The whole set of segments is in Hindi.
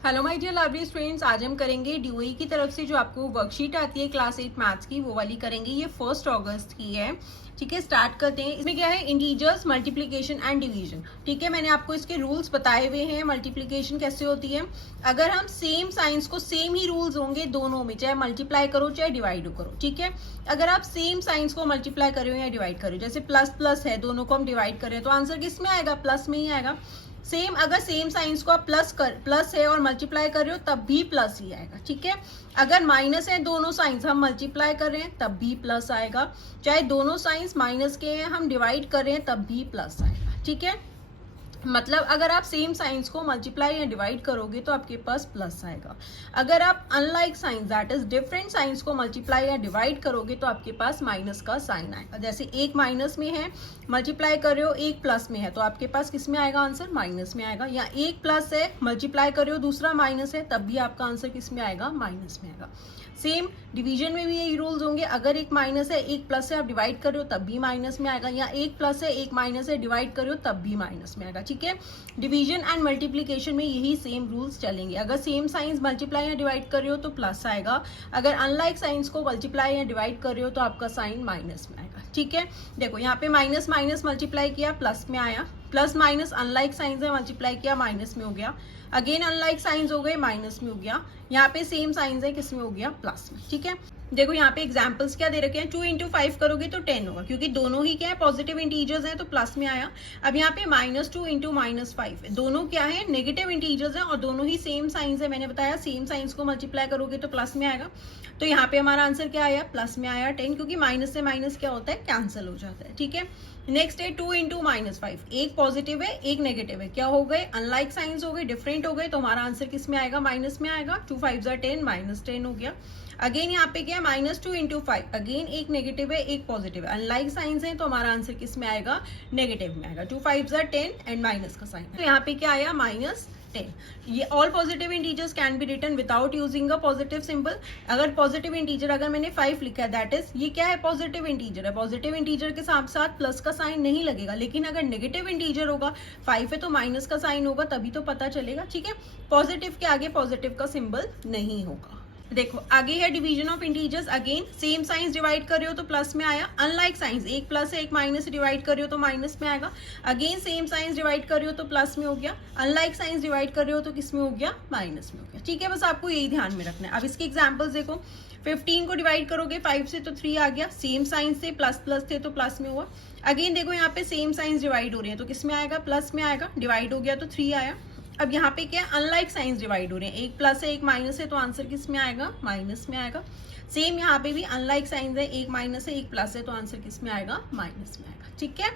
Hello my dear library students, आज हम करेंगे ड्यूई की तरफ से जो आपको वर्कशीट आती है क्लास 8 मैथ्स की, वो वाली करेंगे। ये 1 अगस्त की है। ठीक है, स्टार्ट करते हैं। इसमें क्या है, इंटीजर्स, मल्टीप्लिकेशन एंड डिवीजन। ठीक है, मैंने आपको इसके रूल्स बताए हुए हैं। मल्टीप्लिकेशन कैसे होती है, अगर हम सेम साइंस को, सेम ही रूल्स होंगे दोनों में, चाहे मल्टीप्लाई करो चाहे डिवाइड करो। ठीक है, अगर आप सेम साइंस को मल्टीप्लाई कर रहे हो या डिवाइड कर रहे हो, जैसे प्लस प्लस है, दोनों को हम डिवाइड कर रहे हैं, तो आंसर किस में आएगा, प्लस में ही आएगा। सेम, अगर सेम साइंस को आप प्लस है और मल्टीप्लाई कर रहे हो तब भी प्लस ही आएगा। ठीक है, अगर माइनस है, दोनों साइंस हम मल्टीप्लाई कर रहे हैं तब भी प्लस आएगा। चाहे दोनों साइंस माइनस के हैं, हम डिवाइड कर रहे हैं तब भी प्लस आएगा। ठीक है, मतलब अगर आप सेम साइंस को मल्टीप्लाई या डिवाइड करोगे तो आपके पास प्लस आएगा। अगर आप unlike signs, that is different science को मल्टीप्लाई या डिवाइड करोगे तो आपके पास माइनस का साइन आएगा। जैसे एक माइनस में है, मल्टीप्लाई कर रहे हो, एक प्लस में है, तो आपके पास किस में आएगा आंसर, माइनस में आएगा। या एक प्लस है, मल्टीप्लाई कर रहे हो, दूसरा माइनस है, तब भी आपका आंसर किस में आएगा, माइनस में आएगा। सेम डिवीजन में भी यही रूल्स होंगे। अगर एक माइनस है, एक प्लस है, आप डिवाइड कर रहे हो तब भी माइनस में आएगा, या एक प्लस है, एक माइनस है, डिवाइड कर रहे हो तब भी माइनस में आएगा। ठीक है, डिवीजन एंड मल्टीप्लिकेशन में यही सेम रूल्स चलेंगे। अगर सेम साइंस मल्टीप्लाई या डिवाइड कर रहे हो तो प्लस आएगा, अगर अनलाइक साइंस को मल्टीप्लाई या डिवाइड कर रहे हो तो आपका साइन माइनस में आएगा। ठीक है, देखो यहाँ पे माइनस माइनस मल्टीप्लाई किया, प्लस में आया, प्लस माइनस अनलाइक साइंस है, मल्टीप्लाई किया, माइनस में हो गया, अगेन अनलाइक साइंस हो गए, माइनस में हो गया। यहाँ पे सेम साइंस है, किस में हो गया, प्लस में। ठीक है, देखो यहाँ पे एग्जांपल्स क्या दे रखे हैं, 2 इंटू 5 करोगे तो 10 होगा, क्योंकि दोनों ही क्या है, पॉजिटिव इंटीजर्स हैं, तो प्लस में आया। अब यहाँ पे -2 इंटू -5, दोनों क्या है, नेगेटिव इंटीजर्स हैं और दोनों ही सेम साइंस है। मैंने बताया सेम साइंस को मल्टीप्लाई करोगे तो प्लस में आएगा। तो यहाँ पे हमारा आंसर क्या आया, प्लस में आया 10, क्योंकि माइनस से माइनस क्या होता है, कैंसिल हो जाता है। ठीक है, नेक्स्ट है 2 इंटू -5, एक पॉजिटिव है, एक नेगेटिव है, क्या हो गए, अनलाइक साइंस हो गए, डिफरेंट हो गए, तो हमारा आंसर किस में आएगा, माइनस में आएगा। 2 5 10, -10 हो गया। अगेन यहाँ पे क्या है, -2 इंटू 5, अगेन एक नेगेटिव है, एक पॉजिटिव है, अनलाइक साइंस है, तो हमारा आंसर किस में आएगा, नेगेटिव में आएगा। 2 5 10 एंड माइनस का साइन, तो यहाँ पे क्या आया, -10। ये all positive integers can be written without using a positive symbol. अगर पॉजिटिव इंटीजर, अगर मैंने 5 लिखा है, दैट इज ये क्या है, पॉजिटिव इंटीजर है। पॉजिटिव इंटीजर के साथ साथ प्लस का साइन नहीं लगेगा, लेकिन अगर नेगेटिव इंटीजर होगा, 5 है तो माइनस का साइन होगा, तभी तो पता चलेगा। ठीक है, पॉजिटिव के आगे पॉजिटिव का सिंबल नहीं होगा। देखो आगे है division of integers. Again same science divide कर रहे हो तो प्लस में आया, अनलाइक साइंस, एक प्लस है एक माइनस से डिवाइड कर रहे हो तो माइनस में आएगा। अगेन सेम साइंस डिवाइड कर रहे हो तो प्लस में हो गया, अनलाइक साइंस डिवाइड कर रहे हो तो किस में हो गया, माइनस में हो गया। ठीक है, बस आपको यही ध्यान में रखना है। अब इसके एग्जाम्पल्स देखो, 15 को डिवाइड करोगे 5 से तो 3 आ गया, सेम साइंस से, प्लस प्लस थे तो प्लस में हुआ। अगेन देखो यहाँ पे सेम साइंस डिवाइड हो रही है तो किस में आएगा, प्लस में आएगा, डिवाइड हो गया तो 3 आया। अब यहाँ पे क्या, अनलाइक साइंस डिवाइड हो रहे हैं, एक प्लस है एक माइनस है, तो आंसर किस में आएगा, माइनस में आएगा। सेम यहाँ पे भी अनलाइक साइंस है, एक माइनस है एक प्लस है, तो आंसर किस में आएगा, माइनस में आएगा। ठीक है,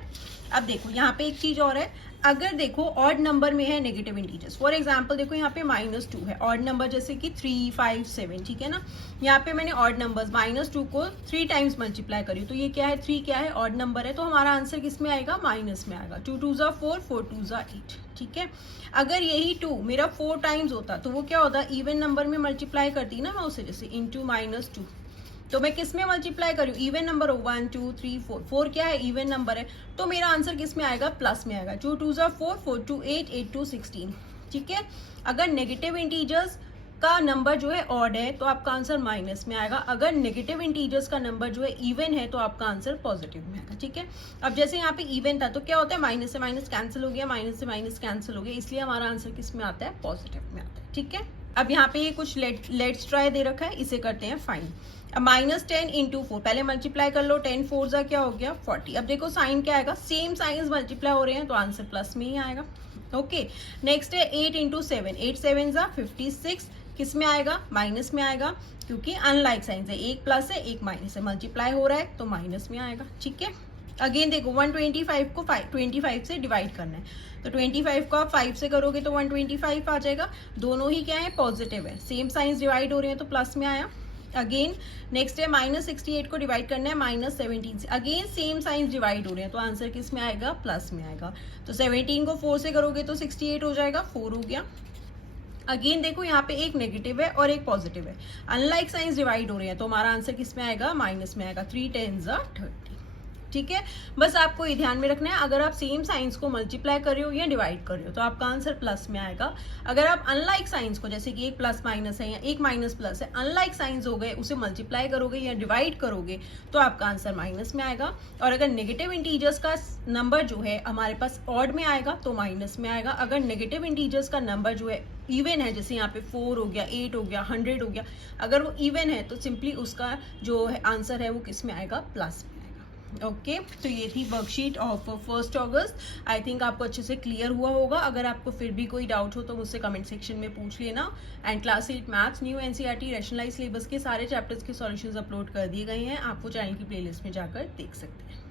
अब देखो यहाँ पे एक चीज और है, अगर देखो ऑड नंबर में है नेगेटिव इंटीजर्स, फॉर एग्जांपल देखो यहाँ पे -2 है, ऑड नंबर जैसे कि 3 5 7, ठीक है ना, यहाँ पे मैंने ऑड नंबर्स -2 को 3 टाइम्स मल्टीप्लाई करी, तो ये क्या है, 3 क्या है, ऑड नंबर है, तो हमारा आंसर किस में आएगा, माइनस में आएगा। 2 2 4, 4 2 8। ठीक है, अगर यही 2 मेरा 4 टाइम्स होता तो वो क्या होता, इवन नंबर में मल्टीप्लाई करती ना मैं उसे, जैसे इंटू -2, तो मैं किस में मल्टीप्लाई करूँ, इवन नंबर हो, 1 2 3 4, 4 क्या है, इवन नंबर है, तो मेरा आंसर किस में आएगा, प्लस में आएगा। 2 2 4, 4 2 8, 8 2 16। ठीक है, अगर नेगेटिव इंटीजर्स का नंबर जो है ऑड है तो आपका आंसर माइनस में आएगा, अगर नेगेटिव इंटीजर्स का नंबर जो है इवन है तो आपका आंसर पॉजिटिव में आएगा। ठीक है, अब जैसे यहाँ पे इवन था तो क्या होता है, माइनस से माइनस कैंसिल हो गया, माइनस से माइनस कैंसिल हो गया, इसलिए हमारा आंसर किस में आता है, पॉजिटिव में आता है। ठीक है, अब यहाँ पे ये कुछ लेट्स ट्राई दे रखा है, इसे करते हैं फाइन। अब -10 इंटू 4, पहले मल्टीप्लाई कर लो, 10 4 जा क्या हो गया, 40। अब देखो साइन क्या आएगा, सेम साइंस मल्टीप्लाई हो रहे हैं तो आंसर प्लस में ही आएगा। ओके, नेक्स्ट है 8 इंटू 7, 8 7 जा 56, किस में आएगा, माइनस में आएगा, क्योंकि अनलाइक साइंस है, एक प्लस है एक माइनस है, मल्टीप्लाई हो रहा है तो माइनस में आएगा। ठीक है, अगेन देखो 125 को 25 से डिवाइड करना है, तो 25 को आप 5 से करोगे तो 125 आ जाएगा, दोनों ही क्या है, पॉजिटिव है, सेम साइंस डिवाइड हो रहे हैं तो प्लस में आया। अगेन नेक्स्ट है -68 को डिवाइड करना है -17 से, अगेन सेम साइंस डिवाइड हो रहे हैं तो आंसर किस में आएगा, प्लस में आएगा। तो 17 को 4 से करोगे तो 68 हो जाएगा, 4 हो गया। अगेन देखो यहाँ पे एक नेगेटिव है और एक पॉजिटिव है, अनलाइक साइंस डिवाइड हो रहे हैं तो हमारा आंसर किस में आएगा, माइनस में आएगा। 3 10 30। ठीक है, बस आपको ये ध्यान में रखना है, अगर आप सेम साइंस को मल्टीप्लाई कर रहे हो या डिवाइड कर रहे हो तो आपका आंसर प्लस में आएगा। अगर आप अनलाइक साइंस को, जैसे कि एक प्लस माइनस है या एक माइनस प्लस है, अनलाइक साइंस हो गए, उसे मल्टीप्लाई करोगे या डिवाइड करोगे तो आपका आंसर माइनस में आएगा। और अगर नेगेटिव इंटीजर्स का नंबर जो है हमारे पास ऑड में आएगा तो माइनस में आएगा। अगर नेगेटिव इंटीजर्स का नंबर जो है इवन है, जैसे यहाँ पे 4 हो गया, 8 हो गया, 100 हो गया, अगर वो इवन है तो सिंपली उसका जो है आंसर है वो किस में आएगा, प्लस में। ओके तो ये थी worksheet of 1 August. I think आपको अच्छे से क्लियर हुआ होगा। अगर आपको फिर भी कोई डाउट हो तो मुझसे कमेंट सेक्शन में पूछ लेना। And class 8 maths new NCERT rationalise syllabus के सारे चैप्टर्स के सॉल्यूशंस अपलोड कर दिए गए हैं, आप वो चैनल की प्लेलिस्ट में जाकर देख सकते हैं।